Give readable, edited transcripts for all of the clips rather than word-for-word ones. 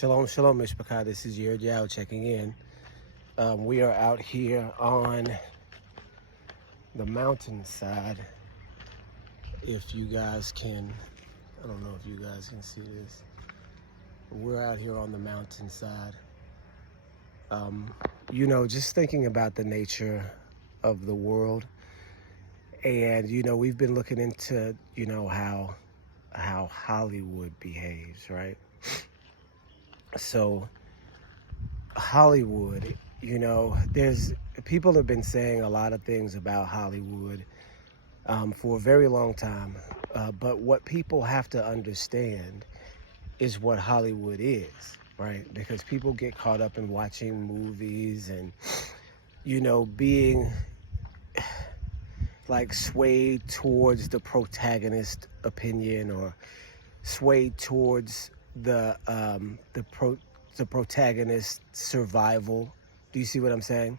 Shalom, shalom, Mishpachah. This is Yer Yao checking in. We are out here on the mountainside. If you guys can, I don't know if you guys can see this. We're out here on the mountainside. Just thinking about the nature of the world. And, we've been looking into, how Hollywood behaves, right? So Hollywood, there's people have been saying a lot of things about Hollywood for a very long time. But what people have to understand is what Hollywood is, right? Because people get caught up in watching movies and, being like swayed towards the protagonist opinion or swayed towards the protagonist survival. Do you see what I'm saying?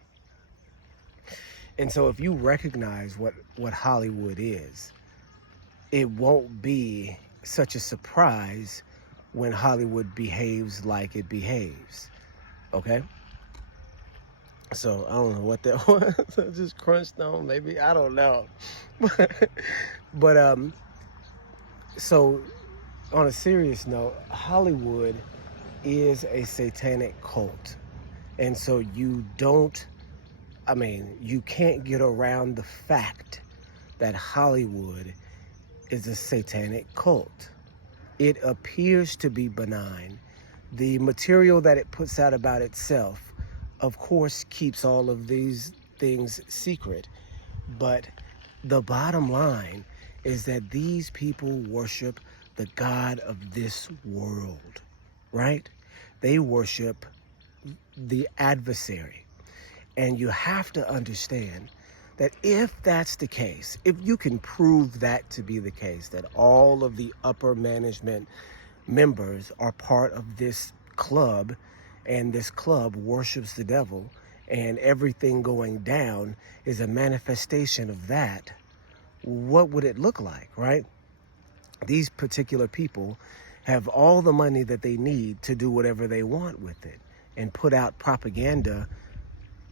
And so if you recognize what Hollywood is, it won't be such a surprise when Hollywood behaves like it behaves. Okay? So I don't know what that was. I just crunched on, maybe. I don't know. But so on a serious note, Hollywood is a satanic cult. And so you can't get around the fact that Hollywood is a satanic cult. It appears to be benign. The material that it puts out about itself, of course, keeps all of these things secret. But the bottom line is that these people worship the God of this world, right? They worship the adversary. And you have to understand that if that's the case, if you can prove that to be the case, that all of the upper management members are part of this club, and this club worships the devil, and everything going down is a manifestation of that, what would it look like, right? These particular people have all the money that they need to do whatever they want with it and put out propaganda,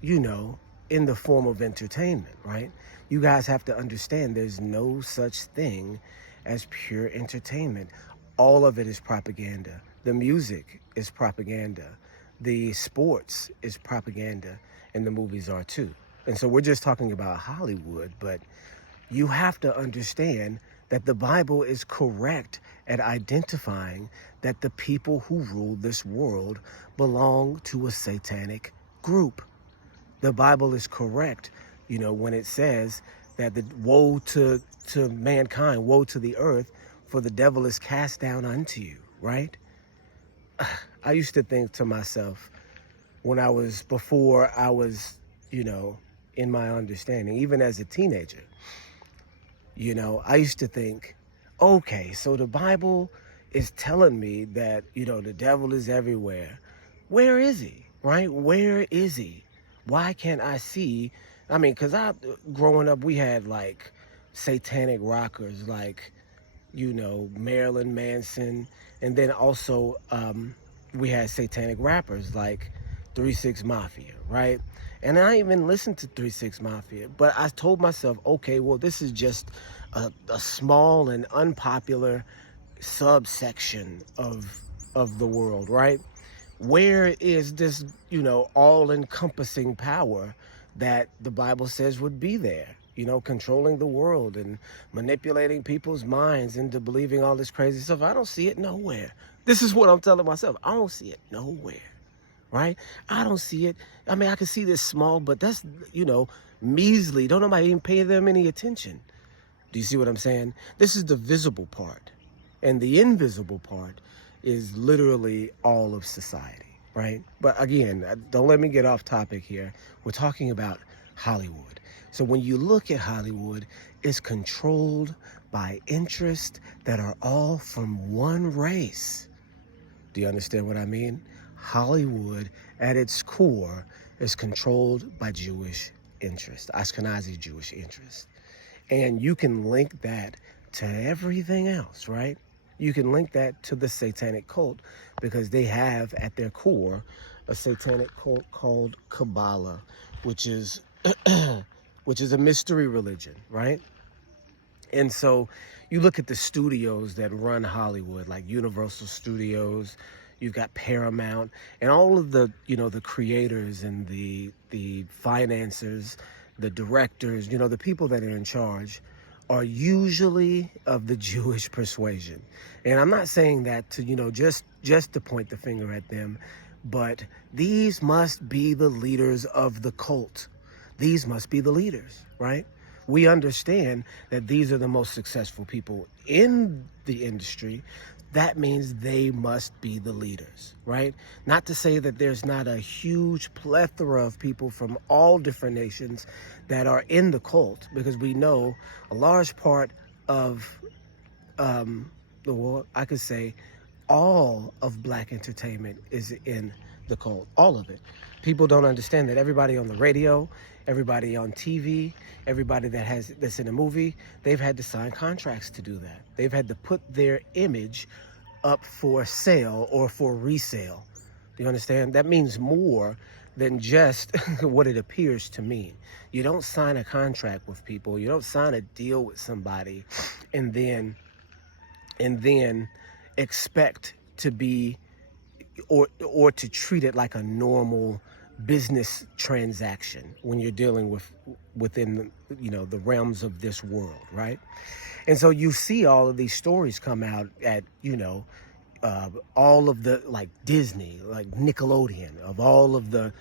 in the form of entertainment, right? You guys have to understand there's no such thing as pure entertainment. All of it is propaganda. The music is propaganda. The sports is propaganda, and the movies are too. And so we're just talking about Hollywood, but you have to understand that the Bible is correct at identifying that the people who rule this world belong to a satanic group. The Bible is correct, when it says that the woe to mankind, woe to the earth, for the devil is cast down unto you, right? I used to think to myself before I was, in my understanding, even as a teenager, I used to think, okay, so the Bible is telling me that, the devil is everywhere. Where is he, right? Where is he? Why can't I see? Because growing up, we had like satanic rockers like, Marilyn Manson. And then also we had satanic rappers like 3 6 Mafia, right? And I even listened to 3 6 Mafia, but I told myself, okay, well, this is just a small and unpopular subsection of the world, right? Where is this, all-encompassing power that the Bible says would be there, controlling the world and manipulating people's minds into believing all this crazy stuff? I don't see it nowhere. This is what I'm telling myself. I don't see it nowhere, right? I don't see it. I can see this small, but that's, measly. Don't nobody even pay them any attention. Do you see what I'm saying? This is the visible part. And the invisible part is literally all of society, right? But again, don't let me get off topic here. We're talking about Hollywood. So when you look at Hollywood, it's controlled by interests that are all from one race. Do you understand what I mean? Hollywood, at its core, is controlled by Jewish interests, Ashkenazi Jewish interests. And you can link that to everything else, right? you can link that to the satanic cult, because they have at their core a satanic cult called Kabbalah, which is which is a mystery religion, right? And so you look at the studios that run Hollywood, like Universal Studios, you've got Paramount, and all of the, the creators and the financiers, the directors, the people that are in charge are usually of the Jewish persuasion. And I'm not saying that to, just to point the finger at them, but these must be the leaders of the cult. These must be the leaders, right? We understand that these are the most successful people in the industry. That means they must be the leaders, right? Not to say that there's not a huge plethora of people from all different nations that are in the cult, because we know a large part of the world, I could say all of black entertainment is in the cult, all of it. People don't understand that everybody on the radio, everybody on TV, everybody that's in a movie, they've had to sign contracts to do that. They've had to put their image up for sale or for resale. Do you understand? That means more than just what it appears to mean. You don't sign a contract with people. You don't sign a deal with somebody and then expect to be or to treat it like a normal business transaction when you're dealing within the realms of this world, right? And so you see all of these stories come out at all of the, like Disney, like Nickelodeon, of all of the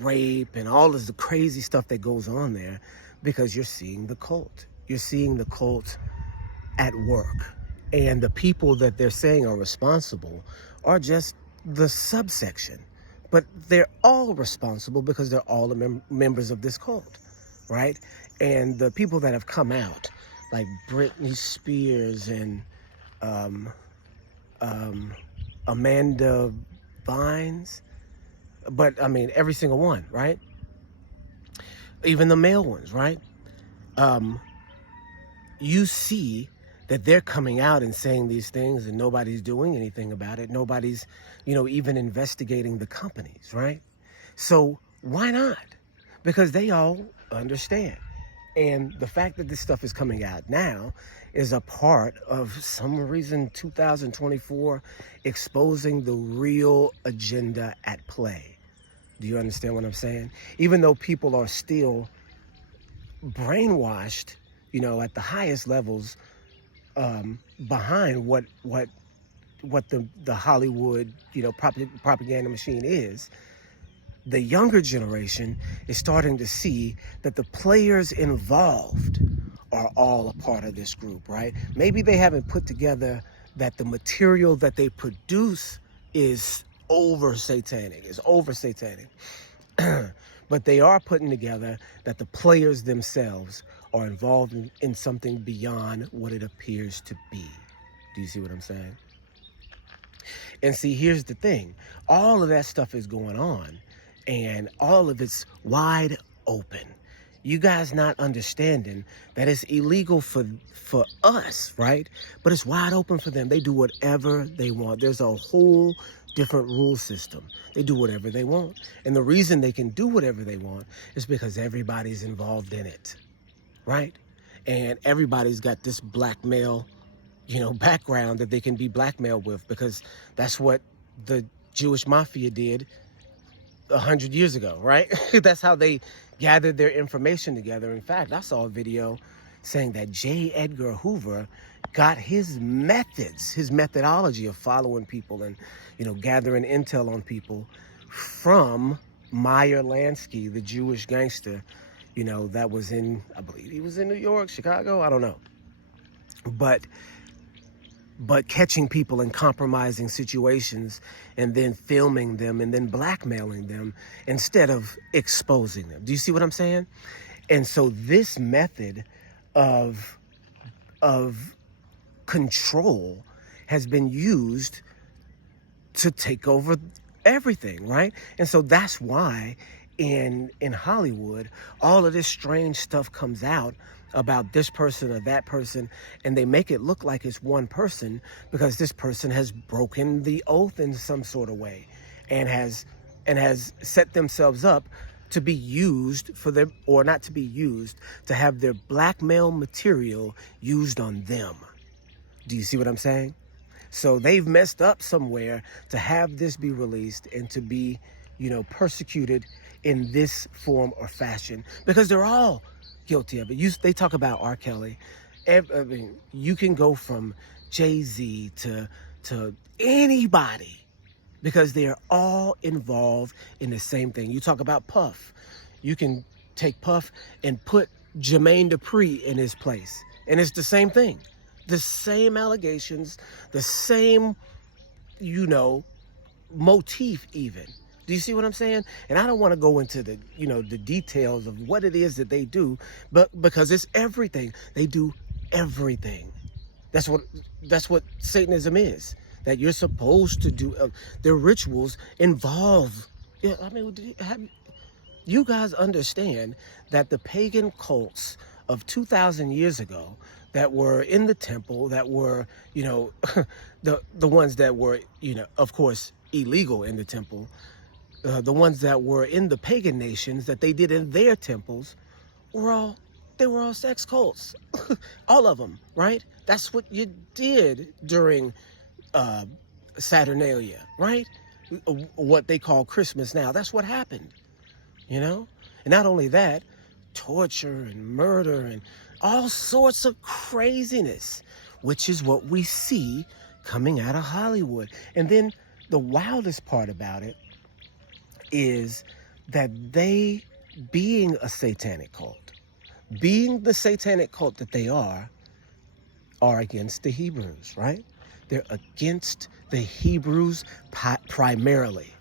rape and all of the crazy stuff that goes on there, because you're seeing the cult. You're seeing the cult at work, and the people that they're saying are responsible are just the subsection. But they're all responsible because they're all members of this cult, right? And the people that have come out, like Britney Spears and Amanda Bynes, but I mean, every single one, right? Even the male ones, right? You see that they're coming out and saying these things, and nobody's doing anything about it. Nobody's, even investigating the companies, right? So why not? Because they all understand. And the fact that this stuff is coming out now is a part of some reason 2024 exposing the real agenda at play. Do you understand what I'm saying? Even though people are still brainwashed, at the highest levels, behind what the Hollywood, propaganda machine is, the younger generation is starting to see that the players involved are all a part of this group, right? Maybe they haven't put together that the material that they produce is over satanic, but they are putting together that the players themselves are involved in something beyond what it appears to be. Do you see what I'm saying? And see, here's the thing. All of that stuff is going on, and all of it's wide open. You guys not understanding that it's illegal for us, right? But it's wide open for them. They do whatever they want. There's a whole different rule system. They do whatever they want. And the reason they can do whatever they want is because everybody's involved in it, right? And everybody's got this blackmail, background that they can be blackmailed with, because that's what the Jewish mafia did 100 years ago, right? That's how they gathered their information together. In fact, I saw a video saying that J. Edgar Hoover got his methodology of following people and, gathering intel on people from Meyer Lansky, the Jewish gangster, that was I believe he was in New York, Chicago, I don't know. But catching people in compromising situations and then filming them and then blackmailing them instead of exposing them. Do you see what I'm saying? And so this method of control has been used to take over everything, right? And so that's why in Hollywood, all of this strange stuff comes out about this person or that person, and they make it look like it's one person because this person has broken the oath in some sort of way and has set themselves up to be used for their, or not to be used, to have their blackmail material used on them. Do you see what I'm saying? So they've messed up somewhere to have this be released and to be, persecuted in this form or fashion, because they're all guilty of it. They talk about R. Kelly. You can go from Jay-Z to anybody, because they are all involved in the same thing. You talk about Puff. You can take Puff and put Jermaine Dupri in his place, and it's the same thing. The same allegations, the same, motif even. Do you see what I'm saying? And I don't want to go into the details of what it is that they do, but because it's everything. They do everything. That's what Satanism is. That you're supposed to do. Their rituals involve. Yeah, I mean, you guys understand that the pagan cults of 2,000 years ago that were in the temple, that were, the ones that were, of course, illegal in the temple, the ones that were in the pagan nations that they did in their temples, were all sex cults. All of them, right? That's what you did during Saturnalia, right? What they call Christmas now. That's what happened, And not only that, torture and murder and all sorts of craziness, which is what we see coming out of Hollywood. And then the wildest part about it is that they, being a satanic cult, being the satanic cult that they are against the Hebrews, right? They're against the Hebrews primarily.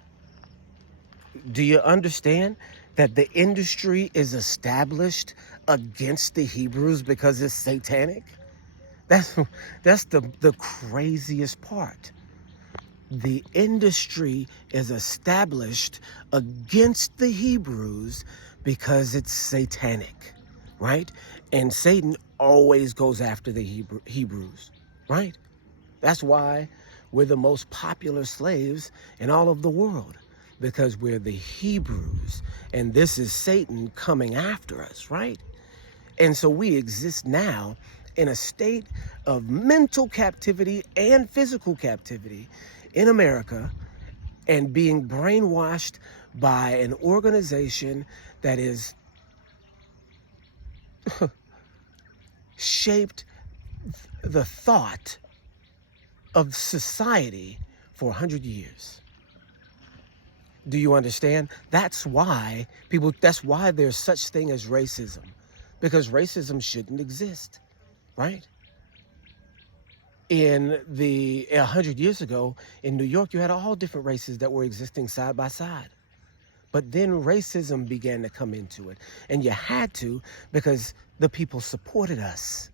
Do you understand that the industry is established against the Hebrews because it's satanic? That's the craziest part. The industry is established against the Hebrews because it's satanic, right? And Satan always goes after the Hebrews, right? That's why we're the most popular slaves in all of the world, because we're the Hebrews, and this is Satan coming after us, right? And so we exist now in a state of mental captivity and physical captivity in America, and being brainwashed by an organization that is shaped the thought of society for 100 years. Do you understand? That's why there's such thing as racism, because racism shouldn't exist, right? In 100 years ago in New York, you had all different races that were existing side by side. But then racism began to come into it. And you had to, because the people supported us.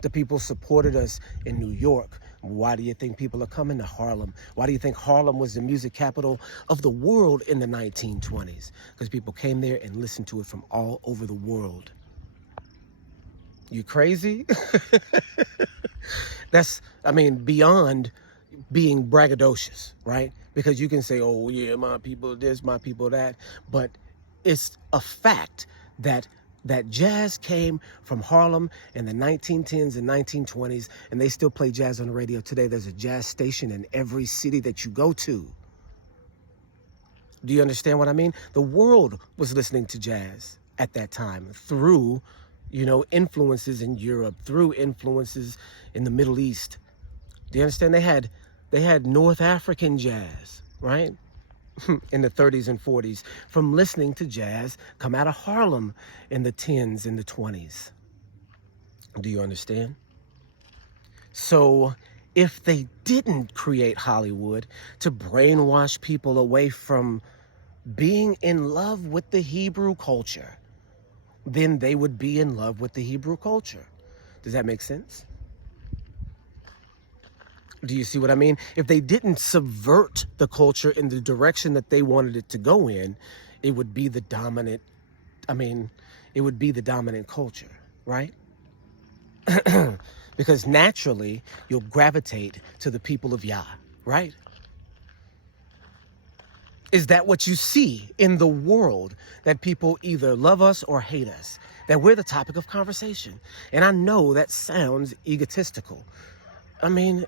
The people supported us in New York. Why do you think people are coming to Harlem? Why do you think Harlem was the music capital of the world in the 1920s? Because people came there and listened to it from all over the world. You crazy? That's, beyond being braggadocious, right? Because you can say, oh yeah, my people this, my people that, but it's a fact that jazz came from Harlem in the 1910s and 1920s, and they still play jazz on the radio today. There's a jazz station in every city that you go to. Do you understand what I mean? The world was listening to jazz at that time through, influences in Europe, through influences in the Middle East. Do you understand? They had North African jazz, right? In the 30s and 40s, from listening to jazz come out of Harlem in the 10s and the 20s. Do you understand? So if they didn't create Hollywood to brainwash people away from being in love with the Hebrew culture, then they would be in love with the Hebrew culture. Does that make sense? Do you see what I mean? If they didn't subvert the culture in the direction that they wanted it to go in, it would be the dominant, it would be the dominant culture, right? Because naturally, you'll gravitate to the people of Yah, right? Is that what you see in the world? That people either love us or hate us? That we're the topic of conversation? And I know that sounds egotistical. I mean,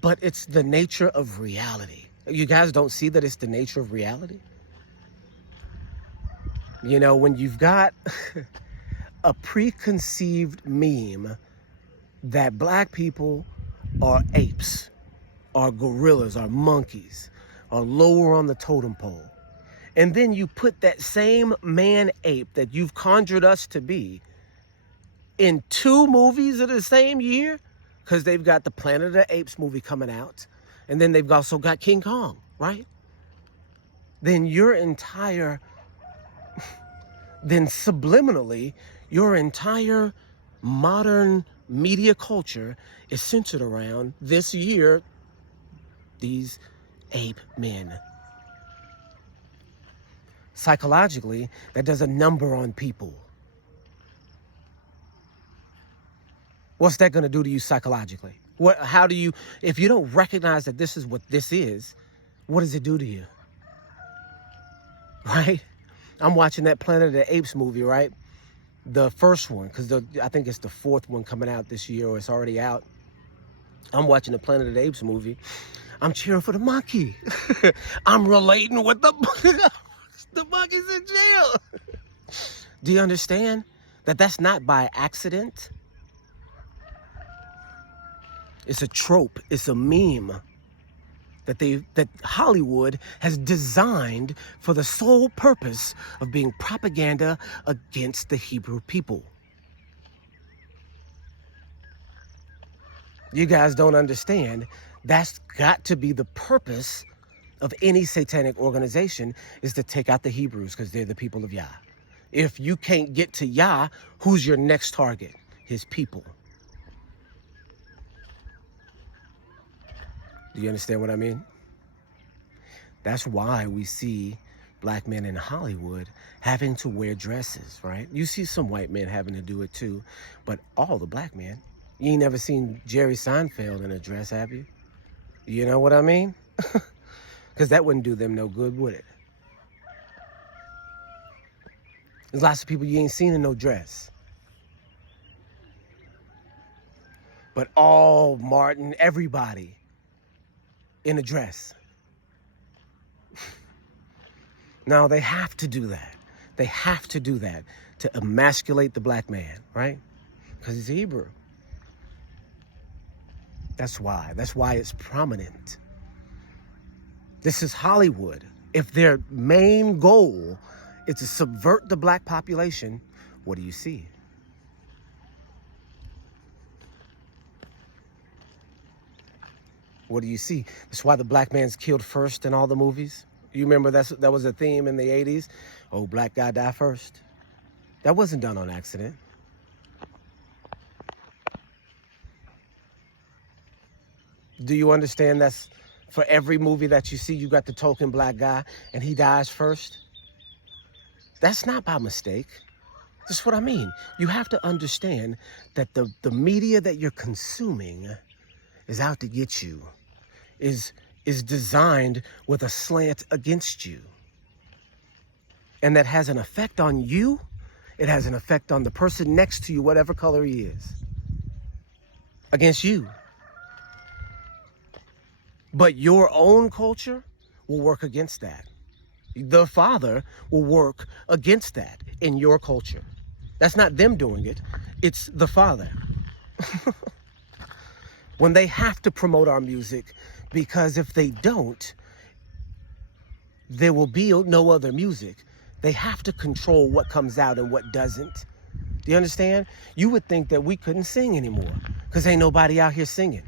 but it's the nature of reality. You guys don't see that it's the nature of reality? You know, when you've got a preconceived meme that black people are apes, are gorillas, are monkeys, are lower on the totem pole, and then you put that same man-ape that you've conjured us to be in 2 movies of the same year, because they've got the Planet of the Apes movie coming out, and then they've also got King Kong, right? Then subliminally, your entire modern media culture is centered around this year, these ape men. Psychologically, that does a number on people. What's that going to do to you psychologically? How do you, if you don't recognize that this is what this is, what does it do to you? Right? I'm watching that Planet of the Apes movie, right? The first one, because I think it's the 4th one coming out this year, or it's already out. I'm watching the Planet of the Apes movie. I'm cheering for the monkey. I'm relating with the monkey's in jail. Do you understand that that's not by accident? It's a trope. It's a meme that Hollywood has designed for the sole purpose of being propaganda against the Hebrew people. You guys don't understand. That's got to be the purpose of any satanic organization, is to take out the Hebrews, because they're the people of Yah. If you can't get to Yah, who's your next target? His people. Do you understand what I mean? That's why we see black men in Hollywood having to wear dresses, right? You see some white men having to do it too, but all the black men. You ain't never seen Jerry Seinfeld in a dress, have you? You know what I mean? Because that wouldn't do them no good, would it? There's lots of people you ain't seen in no dress. But all Martin, everybody in a dress. Now, they have to do that. They have to do that to emasculate the black man, right? Because he's Hebrew. That's why. That's why it's prominent. This is Hollywood. If their main goal is to subvert the black population, what do you see? What do you see? That's why the black man's killed first in all the movies. You remember that was a theme in the 80s? Oh, black guy die first. That wasn't done on accident. Do you understand that's for every movie that you see, you got the token black guy and he dies first? That's not by mistake. That's what I mean. You have to understand that the media that you're consuming is out to get you, is designed with a slant against you. And that has an effect on you. It has an effect on the person next to you, whatever color he is, against you. But your own culture will work against that. The Father will work against that in your culture. That's not them doing it. It's the Father. When they have to promote our music, because if they don't, there will be no other music. They have to control what comes out and what doesn't. Do you understand? You would think that we couldn't sing anymore because ain't nobody out here singing.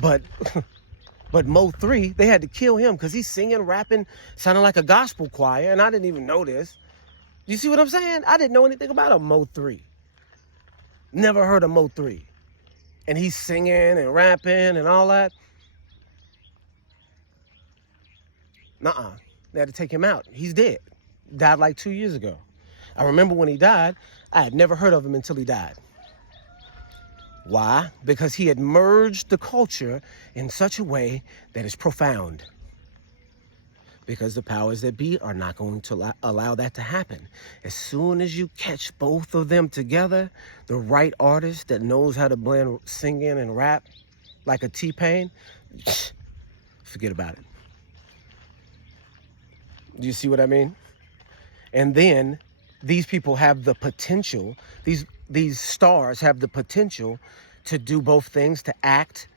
But Mo 3, they had to kill him because he's singing, rapping, sounding like a gospel choir, and I didn't even know this. You see what I'm saying? I didn't know anything about a Mo 3. Never heard of Mo 3. And he's singing and rapping and all that. Nuh-uh. They had to take him out. He's dead. Died like 2 years ago. I remember when he died, I had never heard of him until he died. Why? Because he had merged the culture in such a way that is profound. Because the powers that be are not going to allow that to happen. As soon as you catch both of them together, the right artist that knows how to blend singing and rap like a T-Pain, forget about it. Do you see what I mean? And then these people have the potential, these stars have the potential to do both things, to act,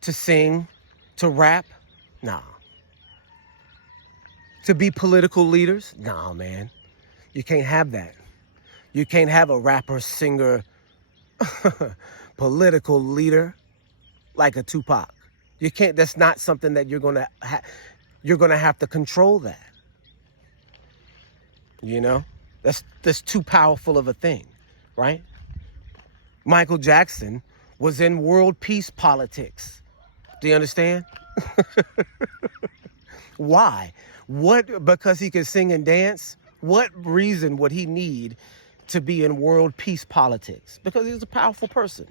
to sing, to rap. Nah. To be political leaders? Nah, man. You can't have that. You can't have a rapper, singer, political leader like a Tupac. You can't. That's not something that you're gonna have to control that. You know, that's too powerful of a thing, right? Michael Jackson was in world peace politics. Do you understand? Why? What? Because he could sing and dance? What reason would he need to be in world peace politics? Because he was a powerful person.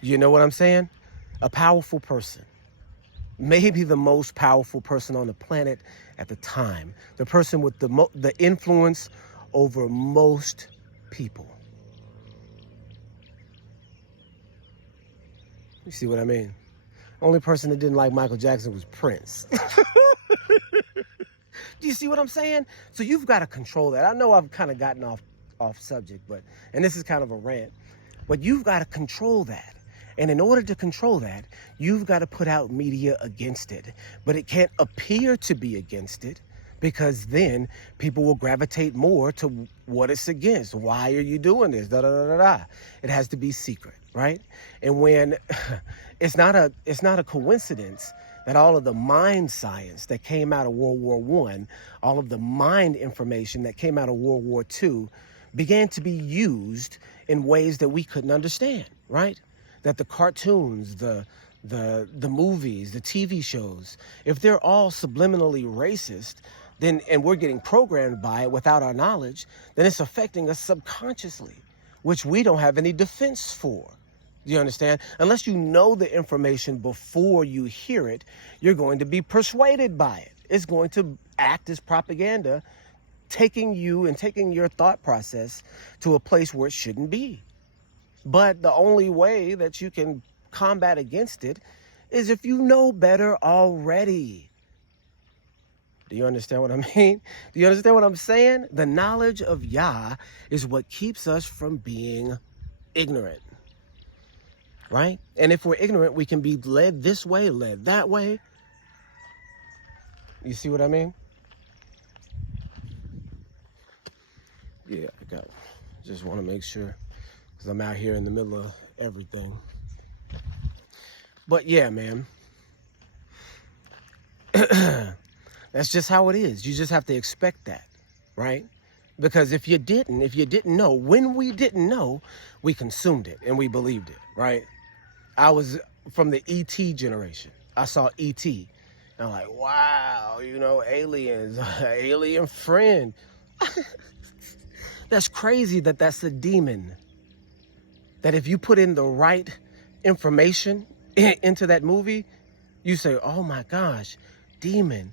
You know what I'm saying? A powerful person. Maybe the most powerful person on the planet at the time. The person with the influence over most people. You see what I mean? Only person that didn't like Michael Jackson was Prince. Do you see what I'm saying? So you've got to control that. I know I've kind of gotten off subject, and this is kind of a rant, but you've got to control that. And in order to control that, you've got to put out media against it. But it can't appear to be against it, because then people will gravitate more to what it's against. Why are you doing this? Da, da, da, da, da. It has to be secret, right? And when it's not a coincidence that all of the mind science that came out of World War I, all of the mind information that came out of World War II began to be used in ways that we couldn't understand, right? That the cartoons, the movies, the TV shows, if they're all subliminally racist, then, and we're getting programmed by it without our knowledge, then it's affecting us subconsciously, which we don't have any defense for. Do you understand? Unless you know the information before you hear it, you're going to be persuaded by it. It's going to act as propaganda, taking you and taking your thought process to a place where it shouldn't be. But the only way that you can combat against it is if you know better already. Do you understand what I mean? Do you understand what I'm saying? The knowledge of Yah is what keeps us from being ignorant, right? And if we're ignorant, we can be led this way, led that way. You see what I mean? Yeah, just want to make sure, because I'm out here in the middle of everything. But yeah, man. That's just how it is. You just have to expect that, right? Because if you didn't know, when we didn't know, we consumed it and we believed it, right? I was from the E.T. generation. I saw E.T. and I'm like, wow, aliens, alien friend. That's crazy that that's a demon. That if you put in the right information into that movie, you say, oh my gosh, demon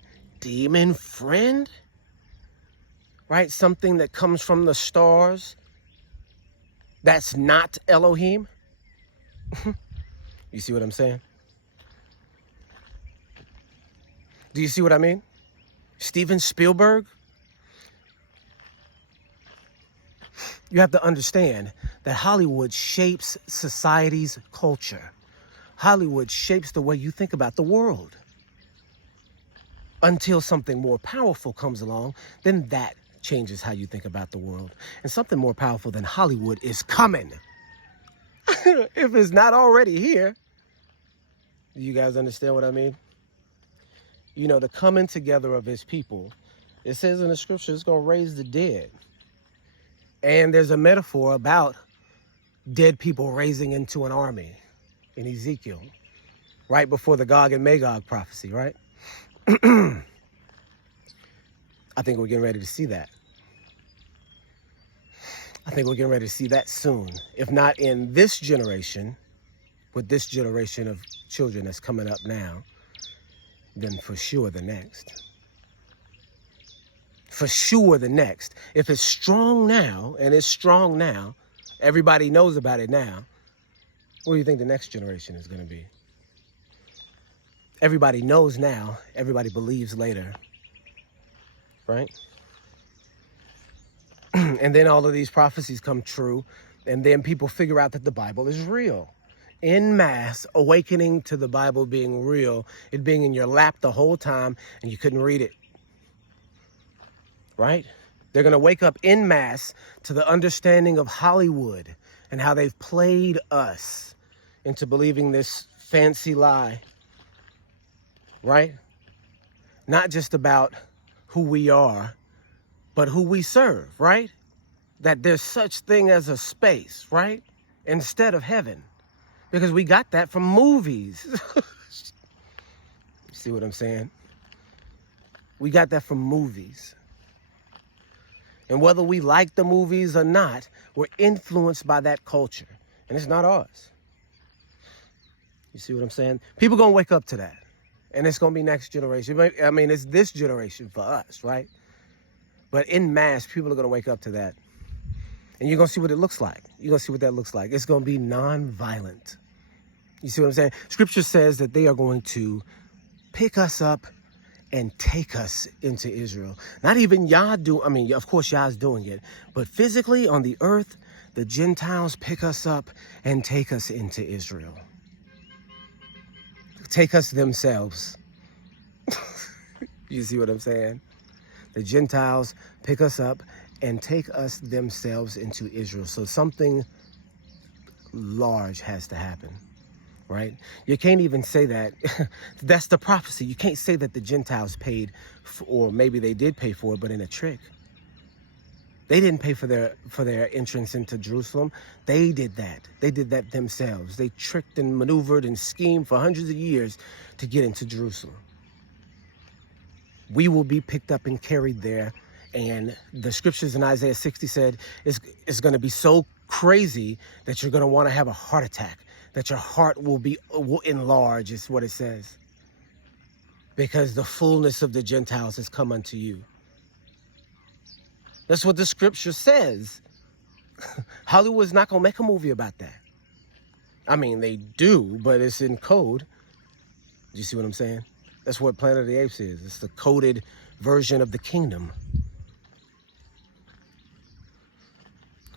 friend, right? Something that comes from the stars that's not Elohim. You see what I'm saying? Do you see what I mean? Steven Spielberg. You have to understand that Hollywood shapes society's culture. Hollywood shapes the way you think about the world. Until something more powerful comes along, then that changes how you think about the world. And something more powerful than Hollywood is coming. If it's not already here. Do you guys understand what I mean? The coming together of his people. It says in the scripture, it's going to raise the dead. And there's a metaphor about dead people raising into an army in Ezekiel. right before the Gog and Magog prophecy, right? I think we're getting ready to see that. I think we're getting ready to see that soon. If not in this generation, with this generation of children that's coming up now, then for sure the next. For sure the next. If it's strong now, and it's strong now, everybody knows about it now, what do you think the next generation is going to be? Everybody knows now, everybody believes later, right? And then all of these prophecies come true, and then people figure out that the Bible is real. En masse, awakening to the Bible being real, it being in your lap the whole time, and you couldn't read it, right? They're going to wake up en masse to the understanding of Hollywood and how they've played us into believing this fancy lie, right? Not just about who we are, but who we serve, right? That there's such thing as a space, right? Instead of heaven. Because we got that from movies. See what I'm saying? We got that from movies. And whether we like the movies or not, we're influenced by that culture. And it's not ours. You see what I'm saying? People gonna wake up to that. And it's gonna be next generation. I mean, it's this generation for us, right? But en masse, people are gonna wake up to that. And you're gonna see what it looks like. You're gonna see what that looks like. It's gonna be non-violent. You see what I'm saying? Scripture says that they are going to pick us up and take us into Israel. Not even Yah I mean, of course Yah's doing it, but physically on the earth, the Gentiles pick us up and take us into Israel. Take us themselves. You see what I'm saying? The Gentiles pick us up and take us themselves into Israel. So something large has to happen, right? You can't even say that. That's the prophecy. You can't say that the Gentiles paid, or maybe they did pay for it, but in a trick. They didn't pay for their entrance into Jerusalem. They did that. They did that themselves. They tricked and maneuvered and schemed for hundreds of years to get into Jerusalem. We will be picked up and carried there. And the scriptures in Isaiah 60 said it's going to be so crazy that you're going to want to have a heart attack, that your heart will enlarge, is what it says. Because the fullness of the Gentiles has come unto you. That's what the scripture says. Hollywood's not going to make a movie about that. I mean, they do, but it's in code. Do you see what I'm saying? That's what Planet of the Apes is. It's the coded version of the kingdom.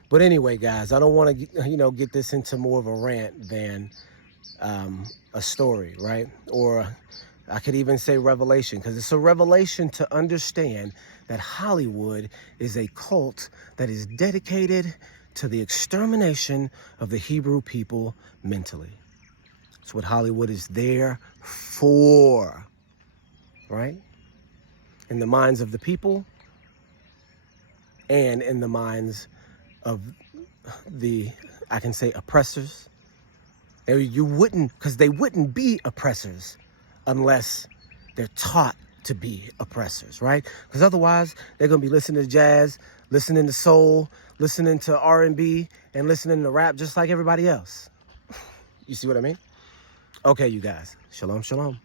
But anyway, guys, I don't want to, get this into more of a rant than a story, right? Or I could even say revelation, because it's a revelation to understand that Hollywood is a cult that is dedicated to the extermination of the Hebrew people mentally. It's what Hollywood is there for, right? In the minds of the people and in the minds of the, I can say, oppressors. You wouldn't, because they wouldn't be oppressors unless they're taught to be oppressors, right? Because otherwise, they're going to be listening to jazz, listening to soul, listening to R&B, and listening to rap just like everybody else. You see what I mean? Okay, you guys. Shalom, shalom.